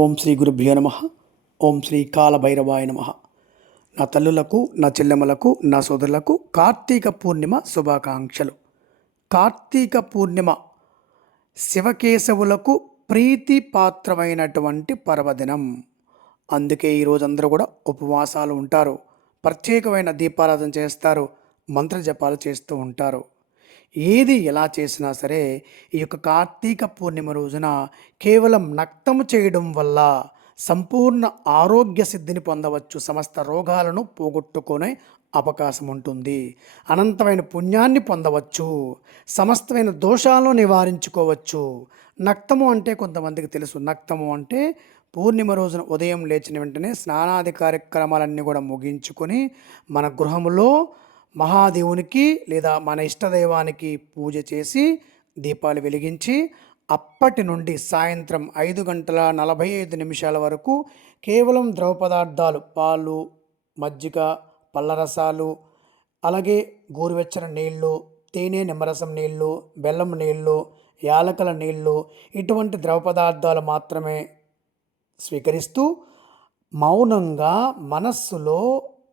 ఓం శ్రీ గురుభ్యో నమ. ఓం శ్రీ కాలభైరవాయ నమ. నా తల్లులకు నా చెల్లెమ్మలకు నా సోదరులకు కార్తీక పూర్ణిమ శుభాకాంక్షలు. కార్తీక పూర్ణిమ శివకేశవులకు ప్రీతి పాత్రమైనటువంటి పర్వదినం. అందుకే ఈరోజు అందరూ కూడా ఉపవాసాలు ఉంటారు. ప్రత్యేకమైన దీపారాధన చేస్తారు. మంత్ర జపాలు చేస్తూ ఉంటారు. ఏది ఎలా చేసినా సరే ఈ యొక్క కార్తీక పూర్ణిమ రోజున కేవలం నక్తము చేయడం వల్ల సంపూర్ణ ఆరోగ్య సిద్ధిని పొందవచ్చు. సమస్త రోగాలను పోగొట్టుకునే అవకాశం ఉంటుంది. అనంతమైన పుణ్యాన్ని పొందవచ్చు. సమస్తమైన దోషాలను నివారించుకోవచ్చు. నక్తము అంటే కొంతమందికి తెలుసు. నక్తము అంటే పూర్ణిమ రోజున ఉదయం లేచిన వెంటనే స్నానాది కార్యక్రమాలన్నీ కూడా ముగించుకొని మన గృహములో మహాదేవునికి లేదా మన ఇష్టదైవానికి పూజ చేసి దీపాలు వెలిగించి అప్పటి నుండి సాయంత్రం ఐదు గంటల నలభై ఐదు నిమిషాల వరకు కేవలం ద్రవ పదార్థాలు పాలు మజ్జిగ పళ్ళరసాలు అలాగే గోరువెచ్చని నీళ్ళు తేనె నిమ్మరసం నీళ్ళు బెల్లం నీళ్ళు యాలకల నీళ్ళు ఇటువంటి ద్రవ పదార్థాలు మాత్రమే స్వీకరిస్తూ మౌనంగా మనస్సులో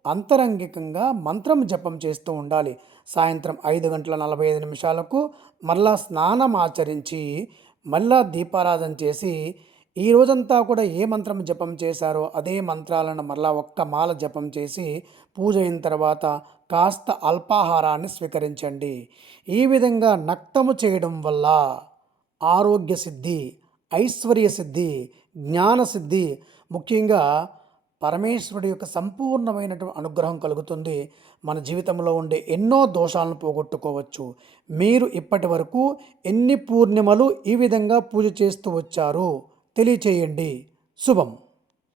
అంతరంగికంగా మంత్రం జపం చేస్తూ ఉండాలి. సాయంత్రం ఐదు గంటల నలభై ఐదు నిమిషాలకు మళ్ళా స్నానం ఆచరించి మళ్ళా దీపారాధన చేసి ఈ రోజంతా కూడా ఏ మంత్రం జపం చేశారో అదే మంత్రాలను మళ్ళా ఒక్క మాల జపం చేసి పూజ అయిన తర్వాత కాస్త అల్పాహారాన్ని స్వీకరించండి. ఈ విధంగా నక్తము చేయడం వల్ల ఆరోగ్య సిద్ధి ఐశ్వర్య సిద్ధి జ్ఞాన సిద్ధి ముఖ్యంగా పరమేశ్వరుడి యొక్క సంపూర్ణమైనటువంటి అనుగ్రహం కలుగుతుంది. మన జీవితంలో ఉండే ఎన్నో దోషాలను పోగొట్టుకోవచ్చు. మీరు ఇప్పటి వరకు ఎన్ని పూర్ణిమలు ఈ విధంగా పూజ చేస్తూ వచ్చారు? తెలియచేయండి. శుభం.